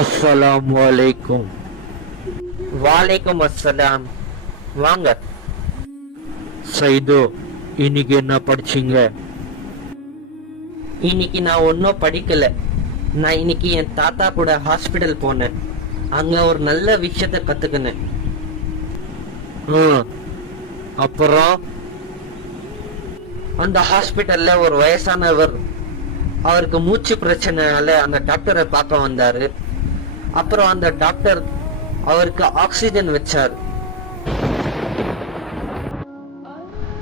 அஸ்ஸலாமு அலைக்கும். வாலைக்கும் அஸ்ஸலாம். வாங்க. சைது, இன்னைக்கு என்ன படிச்சீங்க? இன்னைக்கு நான் ஒன்றும் படிக்கல. நான் இன்னைக்கு என் தாத்தா கூட ஹாஸ்பிட்டல் போனேன். அங்க ஒரு நல்ல விஷயத்த கத்துக்கினேன். அப்புறம்? அந்த ஹாஸ்பிட்டல்ல ஒரு வயசானவர், அவருக்கு மூச்சு பிரச்சனையால அந்த டாக்டரை பார்க்க வந்தாரு. அப்புறம் அந்த டாக்டர் அவருக்கு ஆக்சிஜன் வச்சாரு.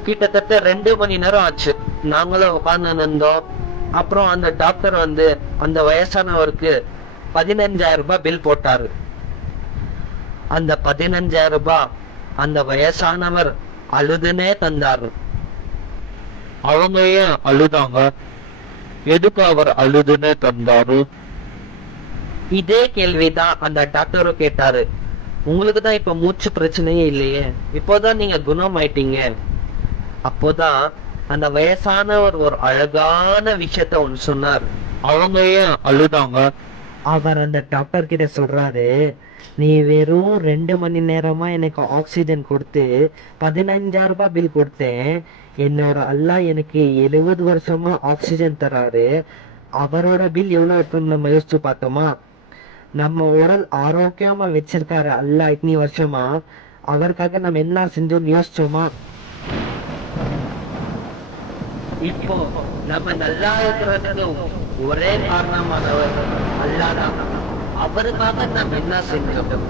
கிட்டத்தட்ட 2 மணி நேரம் ஆச்சு. நாங்களும் உட்கார்ந்து இருந்தோம். அப்புறம் அந்த டாக்டர் வந்து அந்த வயசானவருக்கு 15,000 ரூபாய் பில் போட்டாரு. அந்த 15,000 ரூபாய் அந்த வயசானவர் அழுதுனே தந்தாரு. அவங்க ஏன் அழுதாங்க? எதுக்கு அவர் அழுதுன்னு தந்தாரு? இதே கேள்விதான் அந்த டாக்டரும் கேட்டாரு. உங்களுக்கு தான் இப்ப மூச்சு பிரச்சனையே இல்லையே, இப்போதான் நீங்க குணமாயிட்டீங்க. அப்போதான் அந்த வயசானவர் ஒரு அழகான விஷயத்த ஒன்று சொன்னார். அவங்க ஏன் அழுதாங்க? அவர் அந்த டாக்டர் கிட்ட சொல்றாரு, நீ வெறும் 2 மணி நேரமா எனக்கு ஆக்சிஜன் கொடுத்து 15,000 ரூபாய் பில் கொடுத்தேன். என்னோட அல்லாஹ் எனக்கு 70 வருஷமா ஆக்சிஜன் தராரு. அவரோட பில் எவ்வளவு இருக்குன்னு நம்ம யோசிச்சு பார்த்தோமா? நம்ம உடல் ஆரோக்கியமா வச்சிருக்காரு அல்லாஹ் இத்தனை வருஷமா. அவருக்காக நம்ம என்ன செஞ்சோம்னு யோசிச்சோமா? இப்போ நம்ம நல்லா இருக்கிறதுக்கு ஒரே காரணமானவர் அல்லாஹ் தான். அவருக்காக நம்ம என்ன செஞ்சோம்?